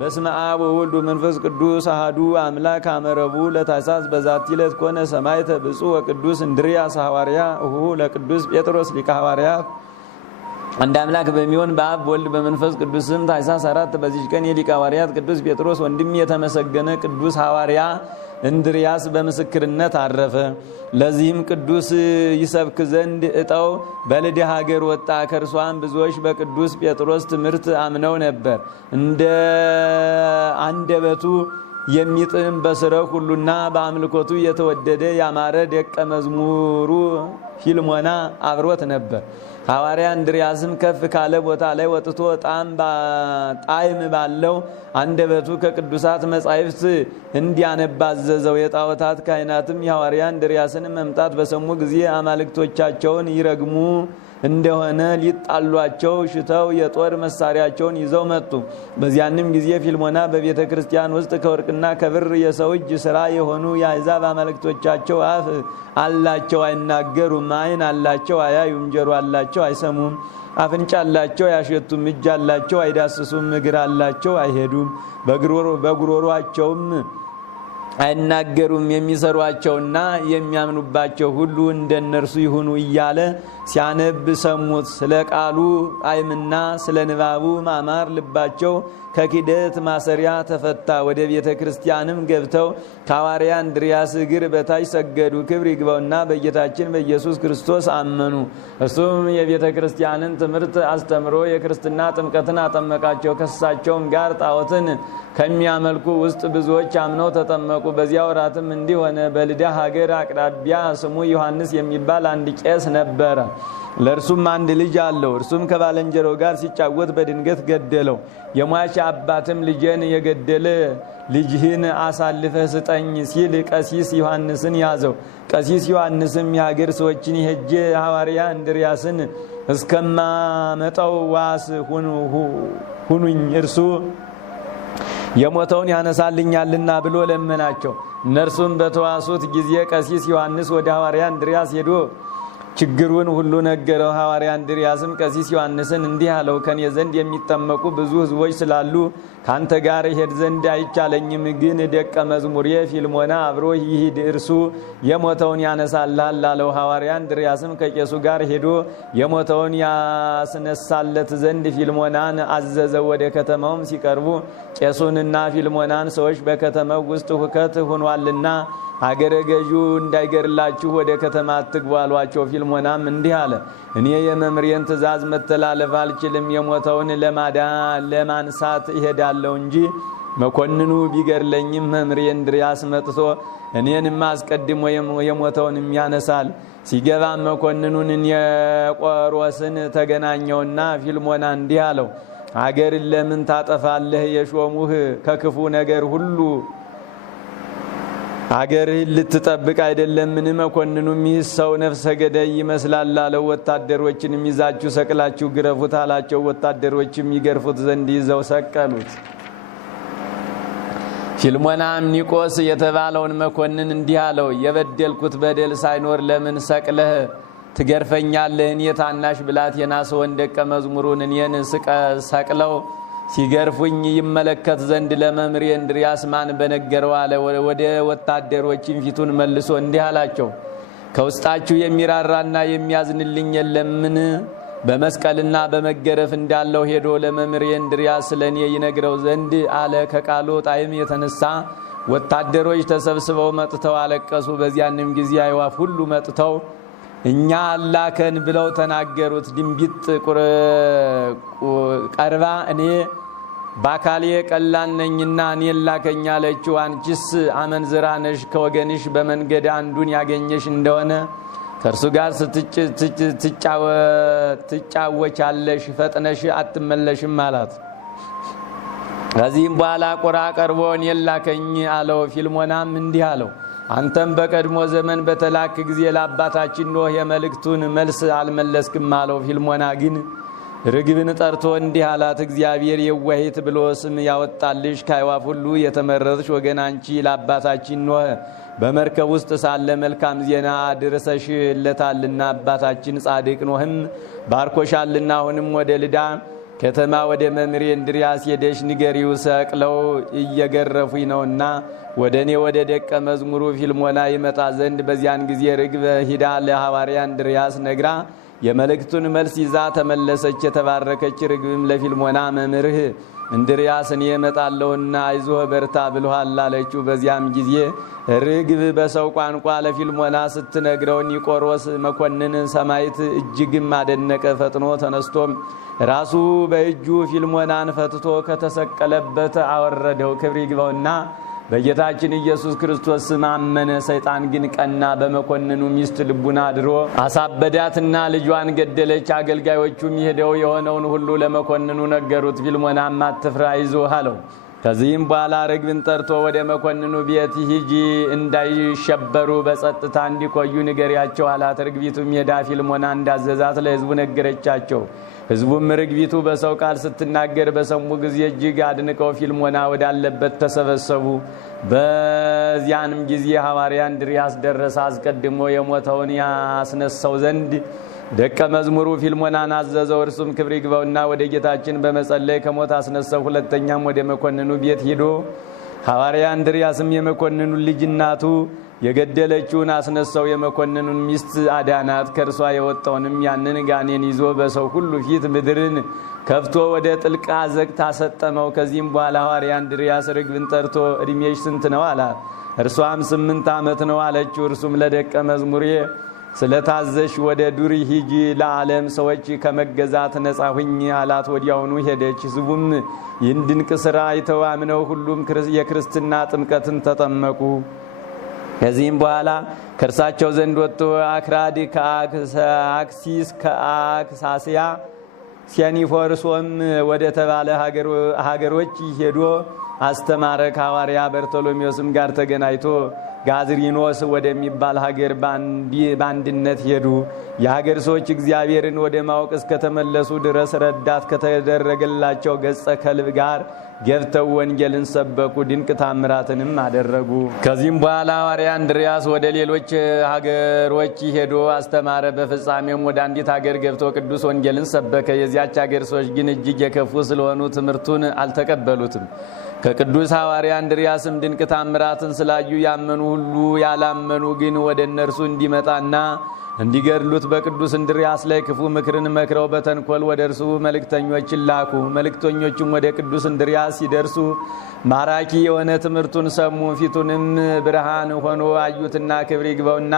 በስመ አብ ወወልድ ወመንፈስ ቅዱስ አሐዱ አምላክ አመረቡ ለታኅሳስ በዛቲ ዕለት ኮነ ሰማዕተ ብፁዕ ወቅዱስ እንድርያስ ሐዋርያ እሁ ለቅዱስ ጴጥሮስ ሊቀ ሐዋርያት። አንድ አምላክ በሚሆን በአብ በወልድ በመንፈስ ቅዱስም ታኅሳስ 4 በዚች ቀን የሊቀ ሐዋርያት ቅዱስ ጴጥሮስ ወንድም የተመሰገነ ቅዱስ ሐዋርያ እንድርያስ በምስክርነት አረፈ። ለዚህም ቅዱስ ይሰብክ ዘንድ እጣው በልዳ ሀገር ወጣ። ከእርሷም ብዙዎች በቅዱስ ጴጥሮስ ትምህርት አምነው ነበር። እንደ አንደበቱ የሚጥም በስራው ሁሉና በአምልኮቱ የተወደደ ያማረ ደቀ መዝሙሩ ፊልሞና አብሮት ነበር። ሐዋርያ እንድርያስም ከፍ ካለ ቦታ ላይ ወጥቶ ጣዕም ባለው አንደበቱ ከቅዱሳት መጻሕፍት እንዲያነብ አዘዘው። የጣዖታት ካህናትም የሐዋርያ እንድርያስን መምጣት በሰሙ ጊዜ አማልክቶቻቸውን ይረግሙ እንደሆነ ሊጣሏቸው ሽተው የጦር መሳሪያቸውን ይዘው መጡ። በዚያንም ጊዜ ፊልሞና በቤተ ክርስቲያን ውስጥ ከወርቅና ከብር የሰው እጅ ሥራ የሆኑ የአሕዛብ አማልክቶቻቸው አፍ አላቸው አይናገሩም፣ ዓይን አላቸው አያዩም፣ ጆሮ አላቸው አይሰሙም፣ አፍንጫ አላቸው አያሸቱም፣ እጅ አላቸው አይዳስሱም፣ እግር አላቸው አይሄዱም፣ በጉሮሯቸውም አይናገሩም፣ የሚሰሯቸውና የሚያምኑባቸው ሁሉ እንደነርሱ ይሁኑ እያለ ሲያነብ ሰሙት። ስለ ቃሉ ጣዕምና ስለ ንባቡ ማማር ልባቸው ከኪደት ማሰሪያ ተፈታ። ወደ ቤተ ክርስቲያንም ገብተው ከሐዋርያ እንድርያስ እግር በታች ሰገዱ። ክብር ይግባውና በጌታችን በኢየሱስ ክርስቶስ አመኑ። እርሱም የቤተ ክርስቲያንን ትምህርት አስተምሮ የክርስትና ጥምቀትን አጠመቃቸው። ከእሳቸውም ጋር ጣዖትን ከሚያመልኩ ውስጥ ብዙዎች አምነው ተጠመቁ። በዚያ ወራትም እንዲህ ሆነ። በልዳ ሀገር አቅራቢያ ስሙ ዮሐንስ የሚባል አንድ ቄስ ነበረ። ለእርሱም አንድ ልጅ አለው። እርሱም ከባልንጀራው ጋር ሲጫወት በድንገት ገደለው። የሟች አባትም ልጄን የገደለ ልጅህን አሳልፈህ ስጠኝ ሲል ቀሲስ ዮሐንስን ያዘው። ቀሲስ ዮሐንስም የሀገር ሰዎችን ሄጄ ሐዋርያ እንድርያስን እስከማመጣው ዋስ ሁኑኝ፣ እርሱ የሞተውን ያነሳልኛልና ብሎ ለመናቸው። እነርሱም በተዋሱት ጊዜ ቀሲስ ዮሐንስ ወደ ሐዋርያ እንድርያስ ሄዶ ችግሩን ሁሉ ነገረው። ሐዋርያ እንድርያስም ቀሲስ ዮሐንስን እንዲህ አለው፣ ከኔ ዘንድ የሚጠመቁ ብዙ ሕዝቦች ስላሉ ካንተ ጋር ይሄድ ዘንድ አይቻለኝም። ግን ደቀ መዝሙሬ ፊልሞና አብሮ ይሂድ፣ እርሱ የሞተውን ያነሳልሃል አለው። ሐዋርያ እንድርያስም ከቄሱ ጋር ሄዶ የሞተውን ያስነሳለት ዘንድ ፊልሞናን አዘዘው። ወደ ከተማውም ሲቀርቡ ቄሱንና ፊልሞናን ሰዎች በከተማው ውስጥ ሁከት ሆኗልና አገረ ገዡ እንዳይገርላችሁ ወደ ከተማ አትግቡ አሏቸው። ፊልሞናም እንዲህ አለ፣ እኔ የመምሬን ትእዛዝ መተላለፍ አልችልም። የሞተውን ለማንሳት እሄዳለሁ እንጂ መኮንኑ ቢገርለኝም መምሬ እንድርያስ መጥቶ እኔንም አስቀድሞ የሞተውንም ያነሳል። ሲገባ መኮንኑን የቆሮስን ተገናኘውና ፊልሞና እንዲህ አለው፣ አገርን ለምን ታጠፋለህ? የሾሙህ ከክፉ ነገር ሁሉ አገርህን ልትጠብቅ አይደለምን? መኮንኑም ይህ ሰው ነፍሰ ገዳይ ይመስላል አለው። ወታደሮችንም ይዛችሁ ሰቅላችሁ ግረፉት አላቸው። ወታደሮችም ይገርፉት ዘንድ ይዘው ሰቀሉት። ፊልሞናም ኒቆስ የተባለውን መኮንን እንዲህ አለው፣ የበደልኩት በደል ሳይኖር ለምን ሰቅለህ ትገርፈኛለህ? እኔ ታናሽ ብላቴና ስሆን ደቀ መዝሙሩን እኔን ሰቅለው ሲገርፉኝ ይመለከት ዘንድ ለመምሬ እንድርያስ ማን በነገረው አለ። ወደ ወታደሮችም ፊቱን መልሶ እንዲህ አላቸው፣ ከውስጣችሁ የሚራራና የሚያዝንልኝ የለምን? በመስቀልና በመገረፍ እንዳለው ሄዶ ለመምሬ እንድርያስ ስለኔ ይነግረው ዘንድ አለ። ከቃሉ ጣዕም የተነሳ ወታደሮች ተሰብስበው መጥተው አለቀሱ። በዚያንም ጊዜ አዕዋፍ ሁሉ መጥተው እኛ አላከን ብለው ተናገሩት። ድንቢጥ ቀርባ እኔ በአካሌ ቀላል ነኝና እኔን ላከኝ አለችው። አንቺስ አመንዝራ ነሽ፣ ከወገንሽ በመንገድ አንዱን ያገኘሽ እንደሆነ ከእርሱ ጋር ትጫወቻለሽ፣ ፈጥነሽ አትመለሽም አላት። ከዚህም በኋላ ቁራ ቀርቦ እኔን ላከኝ አለው። ፊልሞናም እንዲህ አለው፣ አንተም በቀድሞ ዘመን በተላክ ጊዜ ለአባታችን ኖህ የመልእክቱን መልስ አልመለስክም አለው። ፊልሞና ግን ርግብን ጠርቶ እንዲህ አላት፣ እግዚአብሔር የዋሂት ብሎ ስም ያወጣልሽ ከአዕዋፍ ሁሉ የተመረጥሽ ወገን አንቺ ለአባታችን ኖህ በመርከብ ውስጥ ሳለ መልካም ዜና አድርሰሽለታልና አባታችን ጻድቅ ኖህም ባርኮሻልና አሁንም ወደ ልዳ ከተማ ወደ መምሬ እንድርያስ ሄደሽ ንገሪው፣ ሰቅለው እየገረፉኝ ነውና ወደ እኔ ወደ ደቀ መዝሙሩ ፊልሞና ይመጣ ዘንድ። በዚያን ጊዜ ርግብ ሂዳ ለሐዋርያ እንድርያስ ነግራ የመልእክቱን መልስ ይዛ ተመለሰች። የተባረከች ርግብም ለፊልሞና መምህርህ እንድርያስ እኔ እመጣለሁና አይዞህ በርታ ብሎሃል አለችው። በዚያም ጊዜ ርግብ በሰው ቋንቋ ለፊልሞና ስትነግረው ኒቆሮስ መኮንን ሰማዕት እጅግም አደነቀ። ፈጥኖ ተነስቶም ራሱ በእጁ ፊልሞናን ፈትቶ ከተሰቀለበት አወረደው። ክብር ይግባውና በጌታችን ኢየሱስ ክርስቶስ ስም አመነ። ሰይጣን ግን ቀና፣ በመኮንኑ ሚስት ልቡና አድሮ አሳበዳትና ልጇን ገደለች። አገልጋዮቹም ሄደው የሆነውን ሁሉ ለመኮንኑ ነገሩት። ፊልሞናም አትፍራ፣ አይዞህ አለው። ከዚህም በኋላ ርግብን ጠርቶ ወደ መኮንኑ ቤት ሂጂ፣ እንዳይሸበሩ በጸጥታ እንዲቆዩ ንገሪያቸው አላት። ርግቢቱም ሄዳ ፊልሞና እንዳዘዛት ለሕዝቡ ነገረቻቸው። ሕዝቡም ርግቢቱ በሰው ቃል ስትናገር በሰሙ ጊዜ እጅግ አድንቀው ፊልሞና ወዳለበት ተሰበሰቡ። በዚያንም ጊዜ ሐዋርያ እንድርያስ ደረሰ። አስቀድሞ የሞተውን ያስነሳው ዘንድ ደቀ መዝሙሩ ፊልሞናን አዘዘው። እርሱም ክብር ይግባውና ወደ ጌታችን በመጸለይ ከሞት አስነሳው። ሁለተኛም ወደ መኮንኑ ቤት ሄዶ ሐዋርያ እንድርያስም የመኮንኑን ልጅ እናቱ የገደለችውን አስነሳው። የመኮንኑን ሚስት አዳናት። ከእርሷ የወጣውንም ያንን ጋኔን ይዞ በሰው ሁሉ ፊት ምድርን ከፍቶ ወደ ጥልቅ አዘቅት አሰጠመው። ከዚህም በኋላ ሐዋርያ እንድርያስ ርግብን ጠርቶ ዕድሜሽ ስንት ነው አላት። እርሷም 8 ዓመት ነው አለችው። እርሱም ለደቀ መዝሙሬ ስለታዘሽ ወደ ዱር ሂጂ፣ ለዓለም ሰዎች ከመገዛት ነጻ ሁኝ አላት። ወዲያውኑ ሄደች። ሕዝቡም ይህን ድንቅ ሥራ አይተው አምነው ሁሉም የክርስትና ጥምቀትን ተጠመቁ። ከዚህም በኋላ ከእርሳቸው ዘንድ ወጥቶ አክራድ ከአክሲስ ከአክሳስያ ሴኒፎርሶም ወደ ተባለ ሀገሮች ሄዶ አስተማረ። ከሐዋርያ በርቶሎሜዎስም ጋር ተገናኝቶ ጋዝሪኖስ ወደሚባል ሀገር በአንድነት ሄዱ። የሀገር ሰዎች እግዚአብሔርን ወደ ማወቅ እስከተመለሱ ድረስ ረዳት ከተደረገላቸው ገጸ ከልብ ጋር ገብተው ወንጌልን ሰበኩ፣ ድንቅ ታምራትንም አደረጉ። ከዚህም በኋላ ሐዋርያ እንድርያስ ወደ ሌሎች ሀገሮች ሄዶ አስተማረ። በፍጻሜም ወደ አንዲት ሀገር ገብቶ ቅዱስ ወንጌልን ሰበከ። የዚያች ሀገር ሰዎች ግን እጅግ የከፉ ስለሆኑ ትምህርቱን አልተቀበሉትም። ከቅዱስ ሐዋርያ እንድርያስም ድንቅ ታምራትን ስላዩ ያመኑ ሁሉ፣ ያላመኑ ግን ወደ እነርሱ እንዲመጣና እንዲገድሉት በቅዱስ እንድርያስ ላይ ክፉ ምክርን መክረው በተንኮል ወደ እርሱ መልእክተኞችን ላኩ። መልእክተኞቹም ወደ ቅዱስ እንድርያስ ሲደርሱ ማራኪ የሆነ ትምህርቱን ሰሙ። ፊቱንም ብርሃን ሆኖ አዩትና ክብር ይግባውና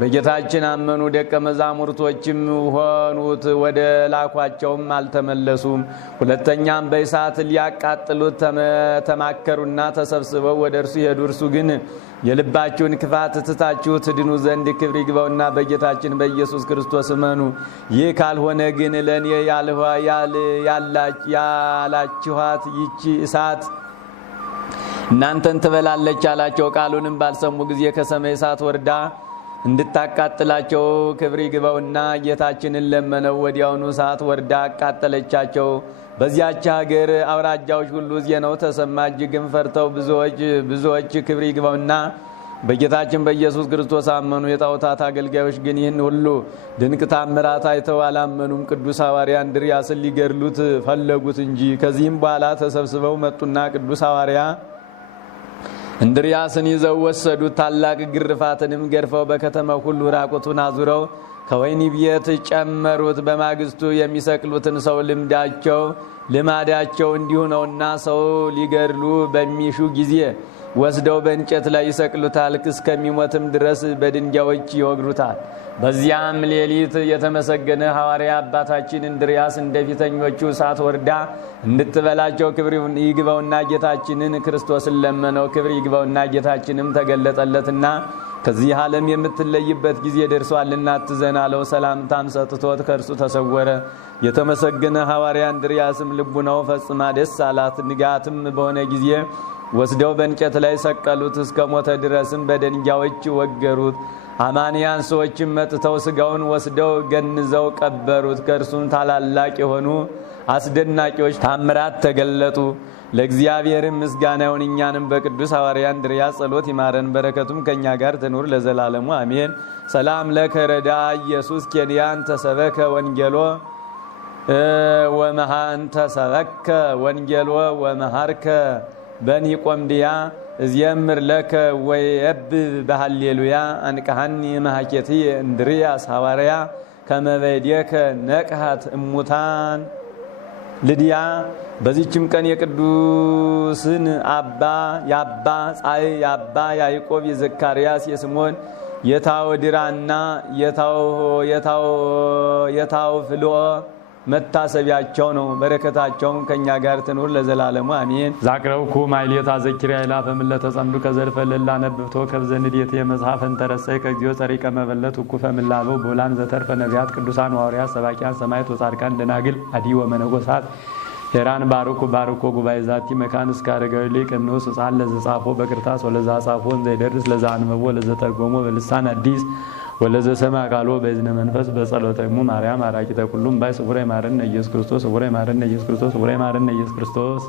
በጌታችን አመኑ። ደቀ መዛሙርቶችም ሆኑት፣ ወደ ላኳቸውም አልተመለሱም። ሁለተኛም በእሳት ሊያቃጥሉት ተማከሩና ተሰብስበው ወደ እርሱ ሄዱ። እርሱ ግን የልባችሁን ክፋት ትታችሁ ትድኑ ዘንድ ክብር ይግባውና በጌታችን በኢየሱስ ክርስቶስ እመኑ። ይህ ካልሆነ ግን ለእኔ ያላችኋት ይቺ እሳት እናንተን ትበላለች አላቸው። ቃሉንም ባልሰሙ ጊዜ ከሰማይ እሳት ወርዳ እንድታቃጥላቸው ክብር ይግባውና ጌታችንን ለመነው። ወዲያውኑ እሳት ወርዳ አቃጠለቻቸው። በዚያች ሀገር አውራጃዎች ሁሉ ዜናው ተሰማ። እጅግም ፈርተው ብዙዎች ክብር ይግባውና በጌታችን በኢየሱስ ክርስቶስ አመኑ። የጣዖታት አገልጋዮች ግን ይህን ሁሉ ድንቅ ታምራት አይተው አላመኑም። ቅዱስ ሐዋርያ እንድርያስን ሊገድሉት ፈለጉት እንጂ። ከዚህም በኋላ ተሰብስበው መጡና ቅዱስ ሐዋርያ እንድርያስን ይዘው ወሰዱት። ታላቅ ግርፋትንም ገርፈው በከተማው ሁሉ ራቁቱን አዙረው ከወህኒ ቤት ጨመሩት። በማግስቱ የሚሰቅሉትን ሰው ልማዳቸው እንዲሁ ነውና ሰው ሊገድሉ በሚሹ ጊዜ ወስደው በእንጨት ላይ ይሰቅሉታል። እስከሚሞትም ድረስ በድንጋዮች ይወግሩታል። በዚያም ሌሊት የተመሰገነ ሐዋርያ አባታችን እንድርያስ እንደ ፊተኞቹ እሳት ወርዳ እንድትበላቸው ክብር ይግባውና ጌታችንን ክርስቶስን ለመነው። ክብር ይግባውና ጌታችንም ተገለጠለትና ከዚህ ዓለም የምትለይበት ጊዜ ደርሷልና አትዘን አለው። ሰላምታም ሰጥቶት ከእርሱ ተሰወረ። የተመሰገነ ሐዋርያ እንድርያስም ልቡናው ፈጽማ ደስ አላት። ንጋትም በሆነ ጊዜ ወስደው በእንጨት ላይ ሰቀሉት። እስከ ሞተ ድረስም በደንጊያዎች ወገሩት። አማንያን ሰዎችም መጥተው ሥጋውን ወስደው ገንዘው ቀበሩት። ከእርሱም ታላላቅ የሆኑ አስደናቂዎች ታምራት ተገለጡ። ለእግዚአብሔርም ምስጋና ይሁን። እኛንም በቅዱስ ሐዋርያ እንድርያስ ጸሎት ይማረን፣ በረከቱም ከእኛ ጋር ትኑር ለዘላለሙ አሜን። ሰላም ለከ ረዳ ኢየሱስ ኬንያን ተሰበከ ወንጌሎ ተሰበከ ወንጌሎ ወመሃርከ በኒቆምድያ እዝየምር ለከ ወየብ በሃሌሉያ አንቀሃኒ ማሐኬቲ እንድርያስ ሐዋርያ ከመበዴከ ነቅሃት እሙታን ልድያ። በዚህችም ቀን የቅዱስን የአባ ጻይ የአባ ያዕቆብ የዘካርያስ የስሞን የታወድራና የታውፍልኦ መታሰቢያቸው ነው። በረከታቸውም ከእኛ ጋር ትኑር ለዘላለሙ አሜን። ዛቅረብኩ ማይሌታ ዘኪርያ ይላፈ ምለተ ጸምዱ ከዘልፈ ለላ ነብብቶ ከብዘንዴት የመጽሐፈን ተረሳይ ከግዚኦ ጸሪቀ መበለት እኩፈ ምላለው ቦላን ዘተርፈ ነቢያት ቅዱሳን ሐዋርያት ሰባኪያን ሰማዕታት ወጻድቃን ደናግል አዲ ወመነኮሳት ሄራን ባርኮ ጉባኤ ዛቲ መካን እስከ አረጋዊ ሊቅ ንዑስ ሕፃን ለዘጻፎ በቅርታስ ወለዛ ጻፎን ዘይደርስ ለዛ አንበቦ ለዘተርጎሞ በልሳን አዲስ ወለዘ ሰማ ቃሎ በእዝነ መንፈስ በጸሎተሙ ማርያም አራቂተ ኩሉም ባይ ስውረ ማረነ ኢየሱስ ክርስቶስ ስውረ ማረነ ኢየሱስ ክርስቶስ ስውረ ማረነ ኢየሱስ ክርስቶስ